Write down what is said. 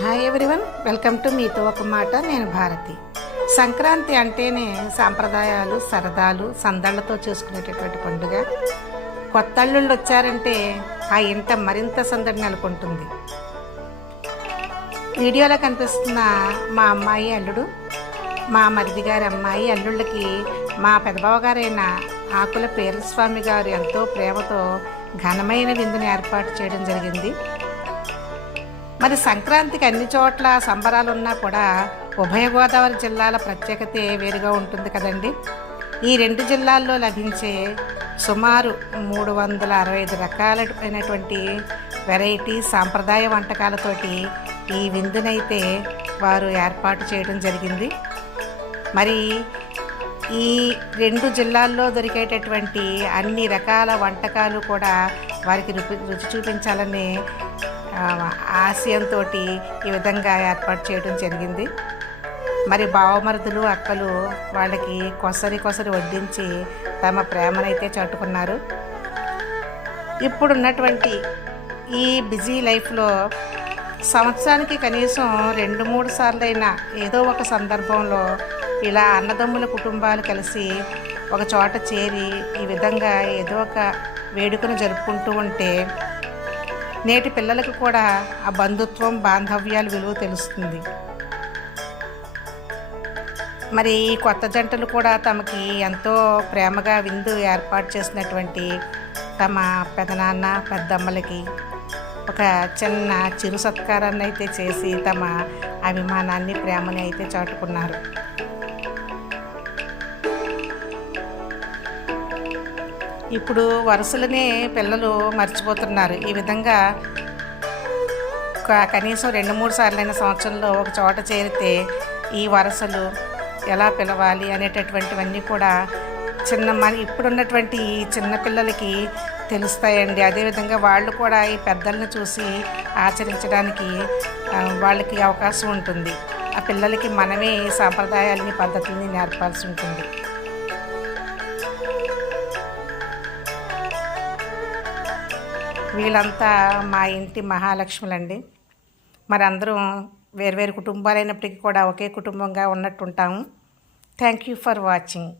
Hi everyone, welcome to మీతో ఒక మాట. నేను భారతి. సంక్రాంతి అంటేనే సాంప్రదాయాలు, సరదాలు, సందళ్లతో చేసుకునేటటువంటి పండుగ. కొత్త అల్లుళ్ళు వచ్చారంటే ఆ ఇంట మరింత సందడి నెలకొంటుంది. వీడియోలో కనిపిస్తున్న మా అమ్మాయి అల్లుడు, మా మరిది గారి అమ్మాయి అల్లుళ్ళకి మా పెదబావ గారైన ఆకుల పేరస్వామి గారు ఎంతో ప్రేమతో ఘనమైన విందుని ఏర్పాటు చేయడం జరిగింది. మరి సంక్రాంతికి అన్ని చోట్ల సంబరాలు ఉన్నా కూడా ఉభయ గోదావరి జిల్లాల ప్రత్యేకత వేరుగా ఉంటుంది కదండి. ఈ రెండు జిల్లాల్లో లభించే సుమారు 365 రకాలైనటువంటి వెరైటీ సాంప్రదాయ వంటకాలతోటి ఈ విందునైతే వారు ఏర్పాటు చేయడం జరిగింది. మరి ఈ రెండు జిల్లాల్లో దొరికేటటువంటి అన్ని రకాల వంటకాలు కూడా వారికి రుచి చూపించాలని ఆశయంతో ఈ విధంగా ఏర్పాటు చేయడం జరిగింది. మరి బావమరుదులు, అక్కలు వాళ్ళకి కొసరి వడ్డించి తమ ప్రేమనైతే చాటుకున్నారు. ఇప్పుడున్నటువంటి ఈ బిజీ లైఫ్లో సంవత్సరానికి కనీసం 2-3 సార్లైనా ఏదో ఒక సందర్భంలో ఇలా అన్నదమ్ముల కుటుంబాలు కలిసి ఒక చోట చేరి ఈ విధంగా ఏదో ఒక వేడుకను జరుపుకుంటూ ఉంటే నేటి పిల్లలకు కూడా ఆ బంధుత్వం, బాంధవ్యాల విలువ తెలుస్తుంది. మరి ఈ కొత్త జంటలు కూడా తమకి ఎంతో ప్రేమగా విందు ఏర్పాటు చేసినటువంటి తమ పెదనాన్న, పెద్దమ్మలకి ఒక చిన్న చిరు సత్కారాన్ని అయితే చేసి తమ అభిమానాన్ని, ప్రేమని అయితే చాటుకున్నారు. ఇప్పుడు వరుసలనే పిల్లలు మర్చిపోతున్నారు. ఈ విధంగా కనీసం 2-3 సార్లైన సంవత్సరంలో ఒక చోట చేరితే ఈ వరుసలు ఎలా పిలవాలి అనేటటువంటివన్నీ కూడా ఇప్పుడున్నటువంటి చిన్నపిల్లలకి తెలుస్తాయండి. అదేవిధంగా వాళ్ళు కూడా ఈ పెద్దలను చూసి ఆచరించడానికి వాళ్ళకి అవకాశం ఉంటుంది. ఆ పిల్లలకి మనమే ఈ సాంప్రదాయాలని, పద్ధతుల్ని నేర్పాల్సి ఉంటుంది. వీళ్ళంతా మా ఇంటి మహాలక్ష్ములండి. మరి అందరం వేర్వేరు కుటుంబాలైనప్పటికీ కూడా ఒకే కుటుంబంగా ఉన్నట్టుంటాము. Thank you for watching.